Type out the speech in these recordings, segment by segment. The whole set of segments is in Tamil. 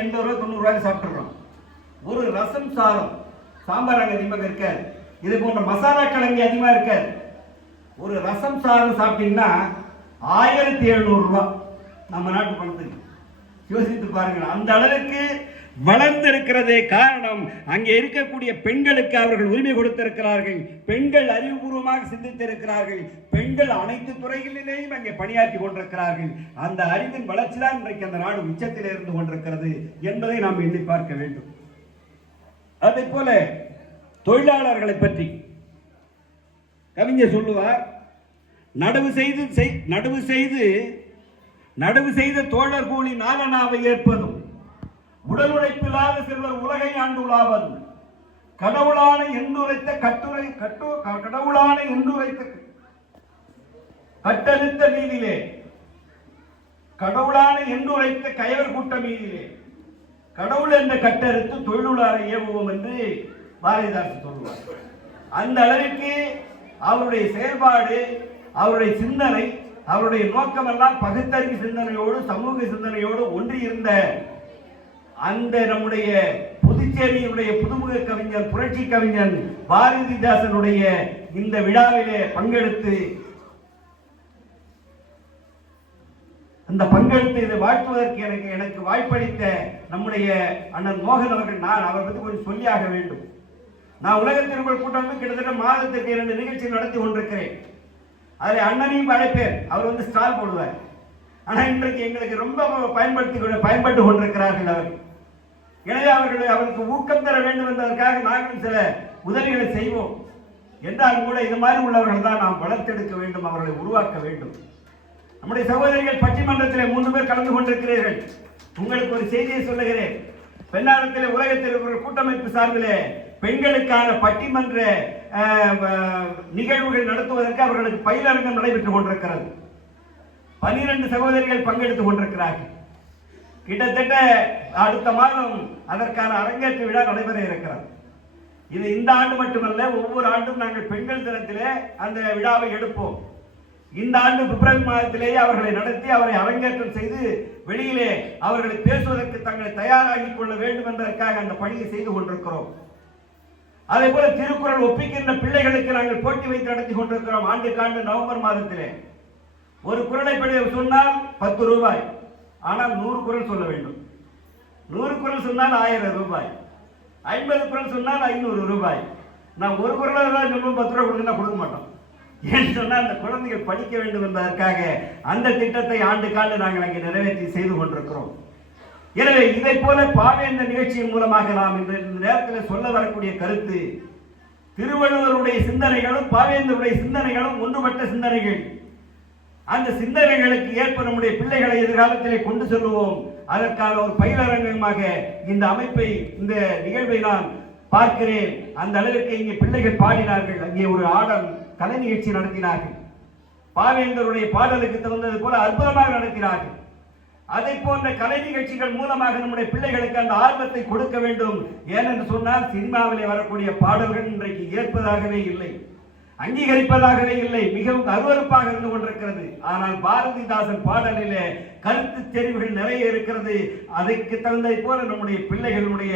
80 ரூபாய் 90 ரூபாய் சாப்பிட்டுறோம். ஒரு ரசம் சாதம் சாம்பார் அங்கே அதிகமாக இருக்காது. இது போன்ற மசாலா கிழங்கு அதிகமாக இருக்காது. ஒரு ரசம் சாதம் சாப்பிட்டீங்கன்னா 1700 ரூபாய் நம்ம நாட்டு பணத்துக்கு. யோசித்து பாருங்கள், அந்த அளவுக்கு வளர்ந்திருக்கிறதே காரணம் அங்கே இருக்கக்கூடிய பெண்களுக்கு அவர்கள் உரிமை கொடுத்திருக்கிறார்கள். பெண்கள் அறிவுபூர்வமாக சிந்தித்திருக்கிறார்கள். பெண்கள் அனைத்து துறைகளிலேயும் அங்கே பணியாற்றி கொண்டிருக்கிறார்கள். அந்த அறிவின் வளர்ச்சி தான் இன்றைக்கு அந்த நாடு உச்சத்தில் இருந்து கொண்டிருக்கிறது என்பதை நாம் எண்ணி பார்க்க வேண்டும். அதே போல தொழிலாளர்களை பற்றி கவிஞர் சொல்லுவார், நடவு செய்து தோழர் கூலி நாலனாவை ஏற்பதும் உடல் உழைப்பில்லாத சிறுவர் உலகை ஆண்டு உலாவதும் கடவுளான என்றுரைத்த கட்டழுத்த மீதிலே கடவுளான என்றுரைத்த கயவர் கூட்ட மீதிலே கடவுள் என்ற கட்டறுத்து தொழிலாளரை ஏவுவோம் என்று பாரதிதாசன் சொல்லுவார். அந்த அளவிற்கு அவருடைய செயல்பாடு, அவருடைய சிந்தனை, அவருடைய நோக்கமெல்லாம் பகுத்தறிவு சிந்தனையோடு சமூக சிந்தனையோடு ஒன்றியிருந்த அந்த நம்முடைய புதுச்சேரியுடைய புதுமுக கவிஞர் புரட்சி கவிஞர் பாரதிதாசனுடைய இந்த விழாவிலே பங்கெடுத்து இதை வாழ்த்துவதற்கு எனக்கு வாய்ப்பளித்த நம்முடைய அண்ணன் மோகன் அவர்கள், நான் அவரை பற்றி கொஞ்சம் சொல்லியாக வேண்டும். நான் உலக திருக்குறள் கூட்டம் கிட்டத்தட்ட மாதத்திற்கு 2 நிகழ்ச்சி நடத்தி கொண்டிருக்கிறேன். அதில் அண்ணனையும் அழைப்பேன், அவர் ஸ்டால் போடுவார். ஆனால் இன்றைக்கு எங்களுக்கு ரொம்ப பயன்பட்டு கொண்டிருக்கிறார்கள் அவர். எனவே அவர்களுக்கு ஊக்கம் தர வேண்டும் என்பதற்காக நாங்கள் சில உதவிகளை செய்வோம். என்றாலும் கூட இது மாதிரி உள்ளவர்கள் தான் நாம் வளர்த்தெடுக்க வேண்டும், அவர்களை உருவாக்க வேண்டும். நம்முடைய சகோதரிகள் பட்டிமன்றத்தில் 3 பேர் கலந்து கொண்டிருக்கிறீர்கள். உங்களுக்கு ஒரு செய்தியை சொல்லுகிறேன். பெண்ணாரத்தில் உலகத்தில் கூட்டமைப்பு சார்பிலே பெண்களுக்கான பட்டிமன்ற நிகழ்வுகள் நடத்துவதற்கு அவர்களுக்கு பயிலரங்கம் நடைபெற்றுக் கொண்டிருக்கிறது. 12 சகோதரிகள் பங்கெடுத்துக் கொண்டிருக்கிறார்கள். கிட்டத்தட்ட அடுத்த மாதம் அதற்கான அரங்கேற்ற விழா நடைபெற இருக்கிறது. இது இந்த ஆண்டு மட்டுமல்ல, ஒவ்வொரு ஆண்டும் நாங்கள் பெண்கள் தினத்திலே அந்த விழாவை எடுப்போம். இந்த ஆண்டு பிப்ரவரி மாதத்திலேயே அவர்களை நடத்தி அவரை அரங்கேற்றம் செய்து வெளியிலே அவர்களை பேசுவதற்கு தங்களை தயாராகிக் கொள்ள வேண்டும் என்பதற்காக அந்த பணியை செய்து கொண்டிருக்கிறோம். அதே போல திருக்குறள் ஒப்பிக்கின்ற பிள்ளைகளுக்கு நாங்கள் போட்டி வைத்து நடத்தி கொண்டிருக்கிறோம். ஆண்டுக்காண்டு நவம்பர் மாதத்திலே ஒரு குறளை சொன்னால் 10 ரூபாய், ஆனால் 100 குறள் சொல்ல வேண்டும். 100 குறள் சொன்னால் 1000 ரூபாய், 50 குறள் சொன்னால் 500 ரூபாய். நான் ஒரு குறளாக தான் சொல்லுவோம், 10 ரூபாய் கொடுத்தா கொடுக்க மாட்டோம். ஏன்னு சொன்னால் அந்த குழந்தைகள் படிக்க வேண்டும் என்பதற்காக அந்த திட்டத்தை ஆண்டுக்காண்டு நாங்கள் அங்கே நிறைவேற்றி செய்து கொண்டிருக்கிறோம். எனவே இதை போல பாவேந்தர் நிகழ்ச்சியின் மூலமாக நாம் இந்த நேரத்தில் சொல்ல வரக்கூடிய கருத்து, திருவள்ளுவருடைய சிந்தனைகளும் பாவேந்தருடைய சிந்தனைகளும் ஒன்றுபட்ட சிந்தனைகள். அந்த சிந்தனைகளுக்கு ஏற்ப நம்முடைய பிள்ளைகளை எதிர்காலத்திலே கொண்டு செல்வோம். அதற்கான ஒரு பயிலரங்கமாக இந்த அமைப்பை, இந்த நிகழ்வை நான் பார்க்கிறேன். அந்த அளவிற்கு இங்கே பிள்ளைகள் பாடினார்கள். அங்கே ஒரு ஆடல் கலை நிகழ்ச்சி நடத்தினார்கள். பாவேந்தருடைய பாடலுக்கு தகுந்தது போல அற்புதமாக நடத்தினார்கள். அதை போன்ற கலை நிகழ்ச்சிகள் மூலமாக நம்முடைய பிள்ளைகளுக்கு அந்த ஆர்வத்தை கொடுக்க வேண்டும். ஏனென்று சொன்னால் சினிமாவிலே வரக்கூடிய பாடல்கள் இன்றைக்கு ஏற்பதாகவே இல்லை, அங்கீகரிப்பதாகவே இல்லை, மிகவும் அருவருப்பாக இருந்து கொண்டிருக்கிறது. ஆனால் பாரதிதாசன் பாடலிலே கருத்து தெரிவுகள் நிறைய இருக்கிறது. அதற்கு தகுந்ததை போல நம்முடைய பிள்ளைகளுடைய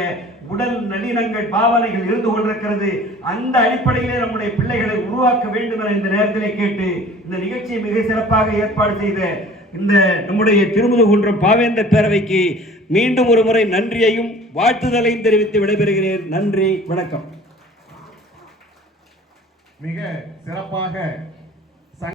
உடல் நளினங்கள் பாவனைகள் இருந்து கொண்டிருக்கிறது. அந்த அடிப்படையிலே நம்முடைய பிள்ளைகளை உருவாக்க வேண்டும் என இந்த நேரத்திலே கேட்டு இந்த நிகழ்ச்சியை மிக சிறப்பாக ஏற்பாடு செய்த இந்த நம்முடைய திருமுதுகுன்றம் பாவேந்தர் பேரவைக்கு மீண்டும் ஒரு முறை நன்றியையும் வாழ்த்துதலையும் தெரிவித்து விடைபெறுகிறேன். நன்றி, வணக்கம். மிக சிறப்பாக